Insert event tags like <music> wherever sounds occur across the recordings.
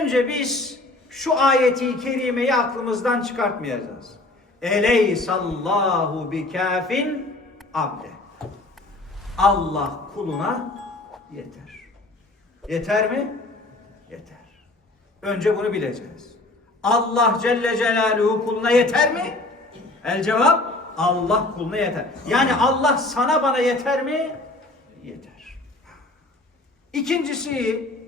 Önce biz şu ayeti kerimeyi aklımızdan çıkartmayacağız. Eleysallahu bikafin abde. Allah kuluna yeter. Yeter mi? Yeter. Önce bunu bileceğiz. Allah Celle Celaluhu kuluna yeter mi? El cevap Allah kuluna yeter. Yani Allah sana bana yeter mi? Yeter. İkincisi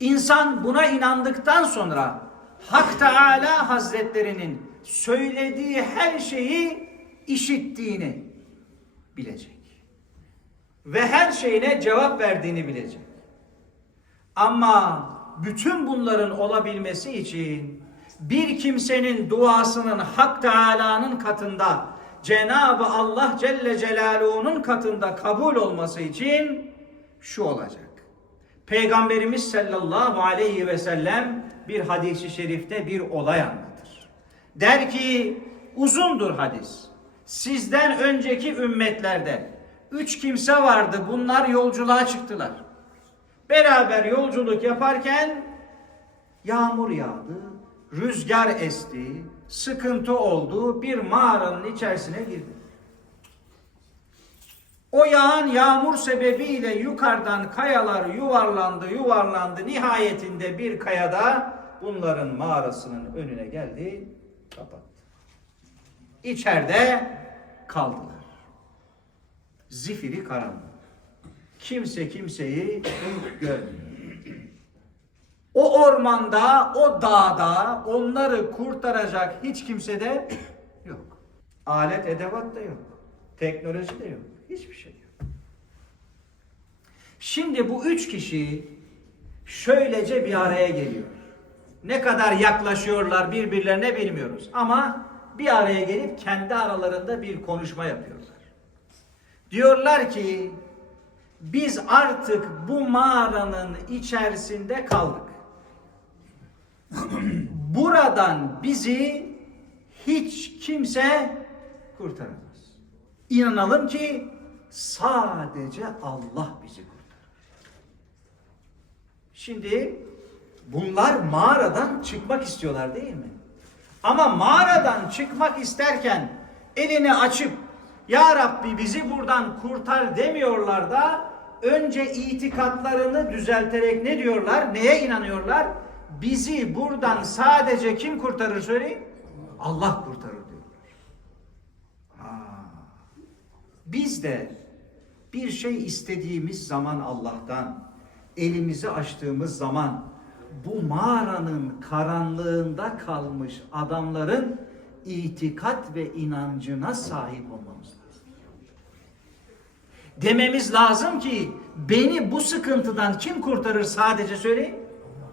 insan buna inandıktan sonra Hak Teala Hazretlerinin söylediği her şeyi işittiğini bilecek. Ve her şeyine cevap verdiğini bilecek. Ama bütün bunların olabilmesi için bir kimsenin duasının Hak Teala'nın katında Cenab-ı Allah Celle Celaluhu'nun katında kabul olması için şu olacak. Peygamberimiz sallallahu aleyhi ve sellem bir hadisi şerifte bir olay anlatır. Der ki uzundur hadis. Sizden önceki ümmetlerde üç kimse vardı. Bunlar yolculuğa çıktılar. Beraber yolculuk yaparken yağmur yağdı, rüzgar esti, sıkıntı oldu, bir mağaranın içerisine girdi. O yağan yağmur sebebiyle yukarıdan kayalar yuvarlandı, yuvarlandı. Nihayetinde bir kayada bunların mağarasının önüne geldi, kapattı. İçeride kaldılar. Zifiri karanlık. Kimse kimseyi görmüyor. O ormanda, o dağda onları kurtaracak hiç kimse de yok. Alet edevat da yok. Teknoloji de yok. Hiçbir şey yok. Şimdi bu üç kişi şöylece bir araya geliyor. Ne kadar yaklaşıyorlar birbirlerine bilmiyoruz. Ama bir araya gelip kendi aralarında bir konuşma yapıyorlar. Diyorlar ki biz artık bu mağaranın içerisinde kaldık. Buradan bizi hiç kimse kurtaramaz. İnanalım ki sadece Allah bizi kurtarır. Şimdi bunlar mağaradan çıkmak istiyorlar değil mi? Ama mağaradan çıkmak isterken elini açıp Ya Rabbi bizi buradan kurtar demiyorlar da önce itikatlarını düzelterek ne diyorlar? Neye inanıyorlar? Bizi buradan sadece kim kurtarır söyleyin? Allah kurtarır diyorlar. Ha. Biz de bir şey istediğimiz zaman Allah'tan, elimizi açtığımız zaman bu mağaranın karanlığında kalmış adamların itikat ve inancına sahip olmamız lazım. Dememiz lazım ki beni bu sıkıntıdan kim kurtarır sadece söyleyin?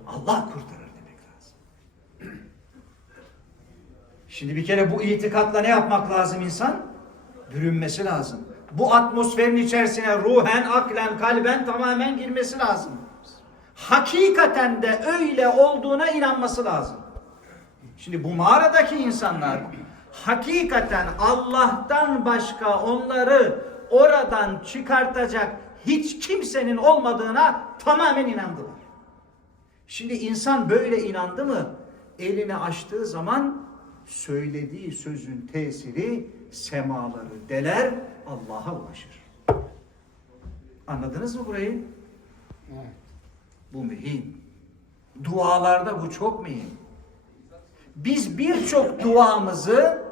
Allah kurtarır demek lazım. Şimdi bir kere bu itikatla ne yapmak lazım insan? Bürünmesi lazım. Bu atmosferin içerisine ruhen, aklen, kalben tamamen girmesi lazım. Hakikaten de öyle olduğuna inanması lazım. Şimdi bu mağaradaki insanlar hakikaten Allah'tan başka onları oradan çıkartacak hiç kimsenin olmadığına tamamen inandılar. Şimdi insan böyle inandı mı elini açtığı zaman söylediği sözün tesiri semaları deler Allah'a ulaşır. Anladınız mı burayı? Bu mühim. Dualarda bu çok mühim. Biz birçok duamızı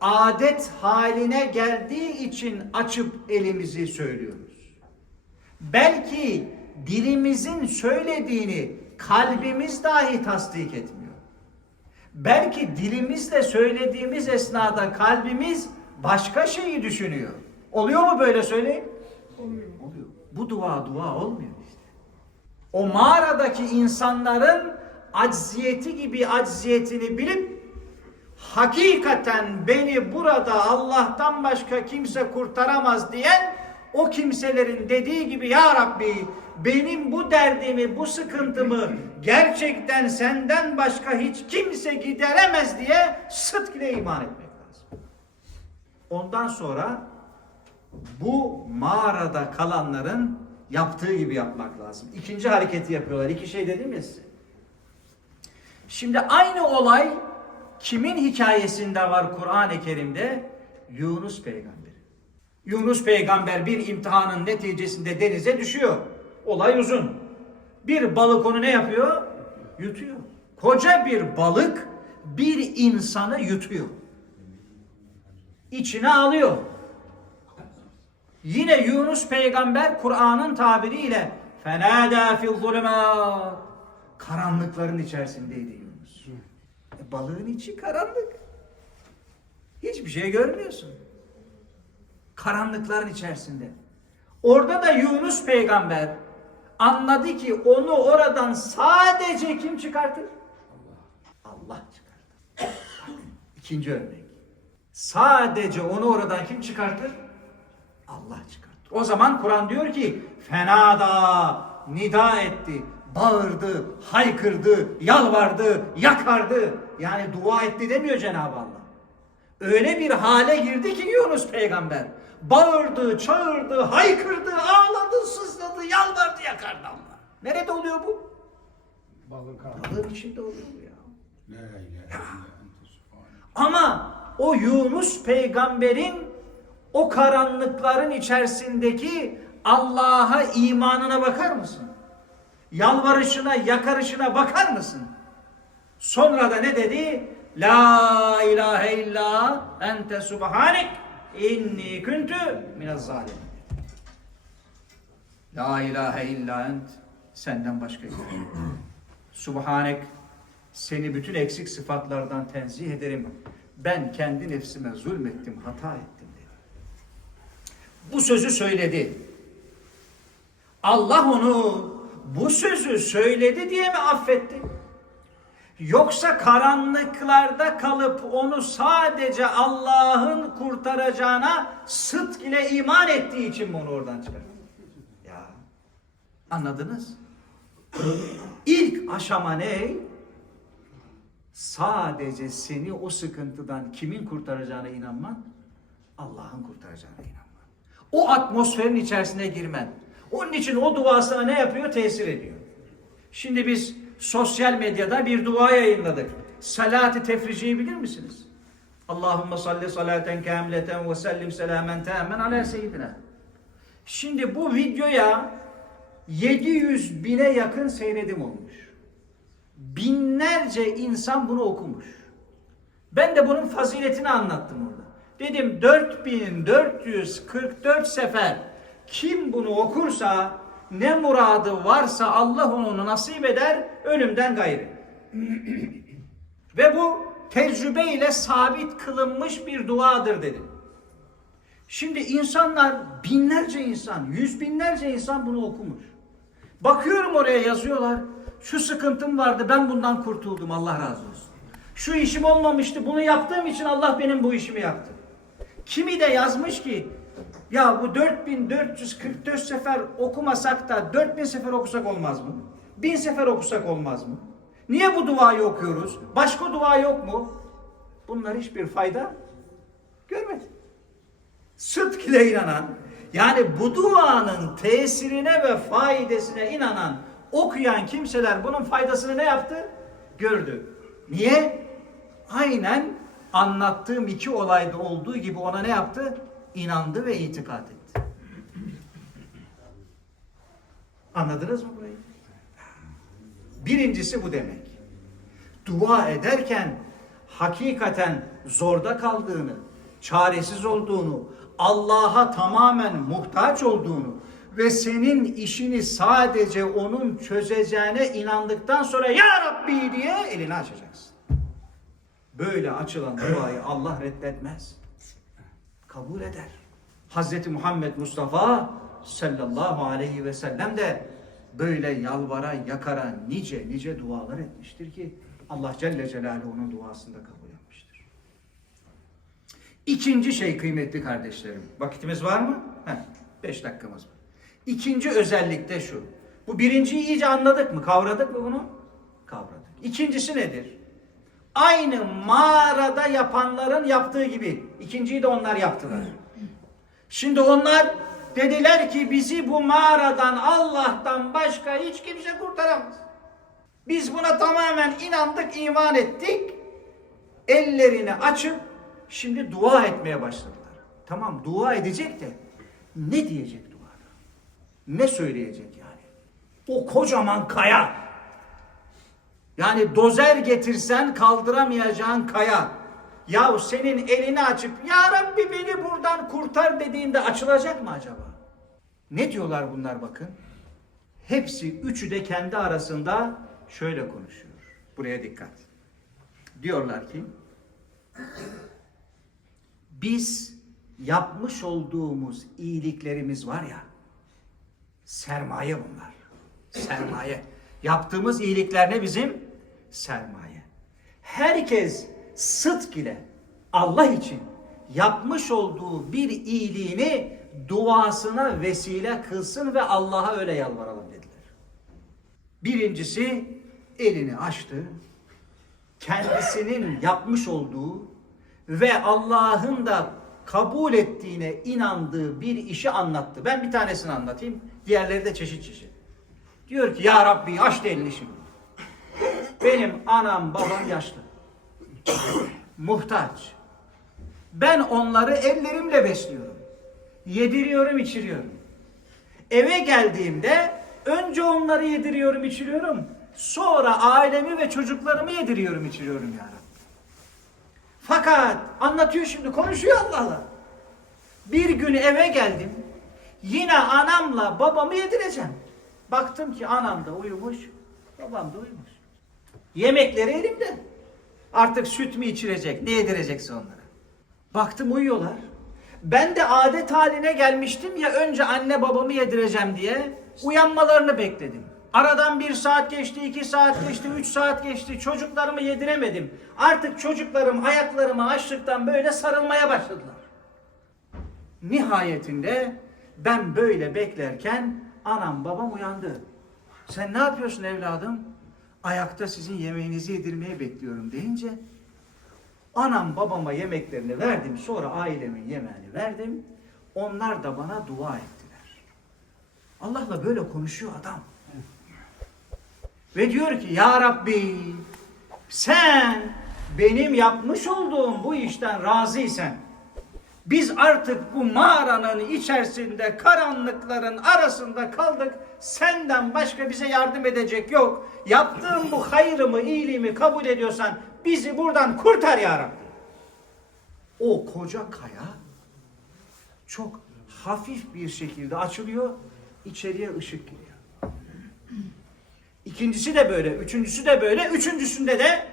adet haline geldiği için açıp elimizi söylüyoruz. Belki dilimizin söylediğini kalbimiz dahi tasdik etmiyor. Belki dilimizle söylediğimiz esnada kalbimiz başka şeyi düşünüyor. Oluyor mu böyle söyleyin? Oluyor. Oluyor. Bu dua dua olmuyor işte. O mağaradaki insanların acziyeti gibi acziyetini bilip hakikaten beni burada Allah'tan başka kimse kurtaramaz diyen o kimselerin dediği gibi ya Rabbi benim bu derdimi, bu sıkıntımı gerçekten senden başka hiç kimse gideremez diye sıdk ile iman etmek lazım. Ondan sonra bu mağarada kalanların yaptığı gibi yapmak lazım. İkinci hareketi yapıyorlar. İki şey dedim ya size. Şimdi aynı olay kimin hikayesinde var Kur'an-ı Kerim'de? Yunus peygamber. Yunus peygamber bir imtihanın neticesinde denize düşüyor. Olay uzun. Bir balık onu ne yapıyor? Yutuyor. Koca bir balık bir insanı yutuyor. İçine alıyor. Yine Yunus peygamber Kur'an'ın tabiriyle fenada fil zulumat karanlıkların içerisindeydi Yunus. E, balığın içi karanlık. Hiçbir şey görmüyorsun. Karanlıkların içerisinde. Orada da Yunus peygamber anladı ki onu oradan sadece kim çıkartır? Allah çıkartır. İkinci örnek. Sadece onu oradan kim çıkartır? Allah çıkartır. O zaman Kur'an diyor ki fenada nida etti, bağırdı, haykırdı, yalvardı, yakardı. Yani dua etti demiyor Cenab-ı Allah. Öyle bir hale girdi ki Yunus peygamber. Bağırdı, çağırdı, haykırdı, ağladı, sızladı, yalvardı, yakardı Allah. Nerede oluyor bu? Balık. Balığın içinde oluyor ya. Ente subhaneke. Ama o Yunus peygamberin o karanlıkların içerisindeki Allah'a imanına bakar mısın? Yalvarışına, yakarışına bakar mısın? Sonra da ne dedi? La ilahe illa ente subhanek inni kuntu minez zalimin. La ilahe illa ent senden başka yok. <clears throat> Subhanek seni bütün eksik sıfatlardan tenzih ederim. Ben kendi nefsime zulmettim, hata ettim dedi. Bu sözü söyledi. Allah onu bu sözü söyledi diye mi affetti? Yoksa karanlıklarda kalıp onu sadece Allah'ın kurtaracağına sıdk ile iman ettiği için mi onu oradan çıkardı? Ya anladınız? İlk aşama ne? Sadece seni o sıkıntıdan kimin kurtaracağına inanman? Allah'ın kurtaracağına inanman. O atmosferin içerisine girmen. Onun için o dua sana ne yapıyor? Tesir ediyor. Şimdi biz sosyal medyada bir dua yayınladık. Salat-ı tefriciyi bilir misiniz? Allahümme salli salaten kamileten ve sellim selamen temen ala seyyidina. Şimdi bu videoya 700 bine yakın seyredim olmuş. Binlerce insan bunu okumuş. Ben de bunun faziletini anlattım orada. Dedim 4444 sefer kim bunu okursa ne muradı varsa Allah onu nasip eder ölümden gayrı. <clears throat> Ve bu tecrübe ile sabit kılınmış bir duadır dedim. Şimdi insanlar binlerce insan, yüz binlerce insan bunu okumuş. Bakıyorum oraya yazıyorlar. Şu sıkıntım vardı ben bundan kurtuldum Allah razı olsun. Şu işim olmamıştı bunu yaptığım için Allah benim bu işimi yaptı. Kimi de yazmış ki ya bu 4444 sefer okumasak da 4000 sefer okusak olmaz mı? 1000 sefer okusak olmaz mı? Niye bu duayı okuyoruz? Başka dua yok mu? Bunlar hiçbir fayda görmedi. Sıdk ile inanan, yani bu duanın tesirine ve faidesine inanan, okuyan kimseler bunun faydasını ne yaptı? Gördü. Niye? Aynen anlattığım iki olayda olduğu gibi ona ne yaptı? İnandı ve itikat etti. Anladınız mı burayı? Birincisi bu demek. Dua ederken hakikaten zorda kaldığını, çaresiz olduğunu, Allah'a tamamen muhtaç olduğunu ve senin işini sadece onun çözeceğine inandıktan sonra Ya Rabbi diye elini açacaksın. Böyle açılan duayı Allah reddetmez. Kabul eder. Hazreti Muhammed Mustafa sallallahu aleyhi ve sellem de böyle yalvara yakara nice nice dualar etmiştir ki Allah Celle Celaluhu onun duasında kabul etmiştir. İkinci şey kıymetli kardeşlerim. Vakitimiz var mı? Heh, beş dakikamız var. İkinci özellik de şu. Bu birinciyi iyice anladık mı? Kavradık mı bunu? Kavradık. İkincisi nedir? Aynı mağarada yapanların yaptığı gibi. ikinciyi de onlar yaptılar. Şimdi onlar dediler ki bizi bu mağaradan Allah'tan başka hiç kimse kurtaramaz. Biz buna tamamen inandık, iman ettik. Ellerini açıp şimdi dua etmeye başladılar. Tamam dua edecek de ne diyecek duada? Ne söyleyecek yani? O kocaman kaya. Yani dozer getirsen kaldıramayacağın kaya. Yahu senin elini açıp Ya Rabbi beni buradan kurtar dediğinde açılacak mı acaba? Ne diyorlar bunlar bakın? Hepsi üçü de kendi arasında şöyle konuşuyor. Buraya dikkat. Diyorlar ki biz yapmış olduğumuz iyiliklerimiz var ya sermaye bunlar. Sermaye. Yaptığımız iyilikler ne bizim? Sermaye. Herkes sıdk ile Allah için yapmış olduğu bir iyiliğini duasına vesile kılsın ve Allah'a öyle yalvaralım dediler. Birincisi elini açtı. Kendisinin yapmış olduğu ve Allah'ın da kabul ettiğine inandığı bir işi anlattı. Ben bir tanesini anlatayım. Diğerleri de çeşit çeşit. Diyor ki ya Rabbi açtı elini şimdi. Benim anam babam yaşlı. Muhtaç. Ben onları ellerimle besliyorum. Yediriyorum, içiriyorum. Eve geldiğimde önce onları yediriyorum, içiriyorum. Sonra ailemi ve çocuklarımı yediriyorum, içiriyorum ya. Fakat anlatıyor şimdi, konuşuyor Allah'la. Bir gün eve geldim. Yine anamla babamı yedireceğim. Baktım ki anam da uyumuş, babam da uyumuş. Yemekleri elimde. Artık süt mü içirecek, ne yedirecekse onlara. Baktım uyuyorlar. Ben de adet haline gelmiştim ya önce anne babamı yedireceğim diye uyanmalarını bekledim. Aradan bir saat geçti, iki saat geçti, üç saat geçti. Çocuklarımı yediremedim. Artık çocuklarım ayaklarımı açlıktan böyle sarılmaya başladılar. Nihayetinde ben böyle beklerken anam babam uyandı. Sen ne yapıyorsun evladım? Ayakta sizin yemeğinizi yedirmeye bekliyorum deyince anam babama yemeklerini verdim. Sonra ailemin yemeğini verdim. Onlar da bana dua ettiler. Allah'la böyle konuşuyor adam. Ve diyor ki ya Rabbi sen benim yapmış olduğum bu işten razıysan biz artık bu mağaranın içerisinde karanlıkların arasında kaldık. Senden başka bize yardım edecek yok. Yaptığım bu hayrımı, iyiliğimi kabul ediyorsan bizi buradan kurtar ya Rabbi. O koca kaya çok hafif bir şekilde açılıyor. içeriye ışık giriyor. İkincisi de böyle, üçüncüsü de böyle, üçüncüsünde de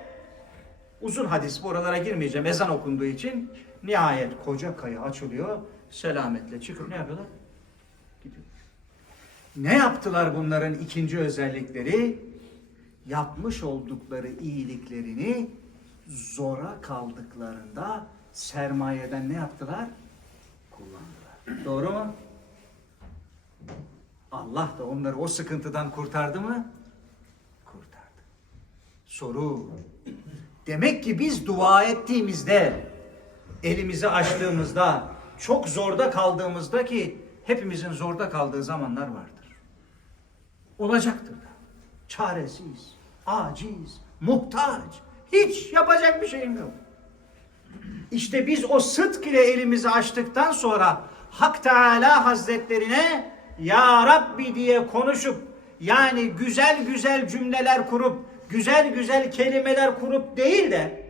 uzun hadis bu oralara girmeyeceğim ezan okunduğu için nihayet koca kaya açılıyor selametle çıkıp ne yapıyorlar? Gidiyor. Ne yaptılar bunların ikinci özellikleri? Yapmış oldukları iyiliklerini zora kaldıklarında sermayeden ne yaptılar? Kullandılar. Doğru mu? Allah da onları o sıkıntıdan kurtardı mı? Kurtardı. Soru. Demek ki biz dua ettiğimizde, elimizi açtığımızda, çok zorda kaldığımızda ki hepimizin zorda kaldığı zamanlar vardır. Olacaktır da. Çaresiz, aciz, muhtaç. Hiç yapacak bir şeyim yok. İşte biz o sıdk ile elimizi açtıktan sonra Hak Teala Hazretlerine Ya Rabbi diye konuşup yani güzel güzel cümleler kurup güzel güzel kelimeler kurup değil de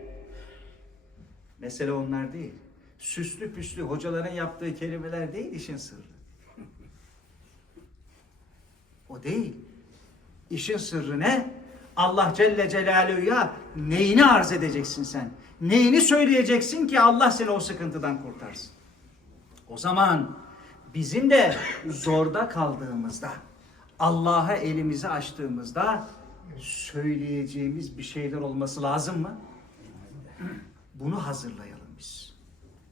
mesele onlar değil. Süslü püslü hocaların yaptığı kelimeler değil işin sırrı. O değil. İşin sırrı ne? Allah Celle Celaluhu'ya neyini arz edeceksin sen? Neyini söyleyeceksin ki Allah seni o sıkıntıdan kurtarsın? O zaman bizim de zorda kaldığımızda, Allah'a elimizi açtığımızda söyleyeceğimiz bir şeyler olması lazım mı? Bunu hazırlayalım biz.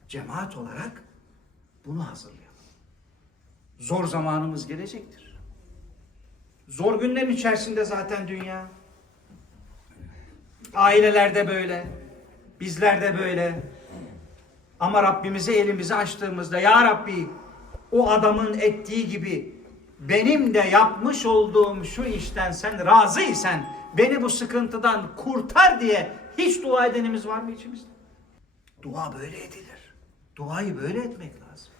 Cemaat olarak bunu hazırlayalım. Zor zamanımız gelecektir. Zor günlerin içerisinde zaten dünya. Ailelerde böyle, bizler de böyle. Ama Rabbimize elimizi açtığımızda ya Rabbi o adamın ettiği gibi benim de yapmış olduğum şu işten sen razıysan beni bu sıkıntıdan kurtar diye hiç dua edenimiz var mı içimizde? Dua böyle edilir. Duayı böyle etmek lazım.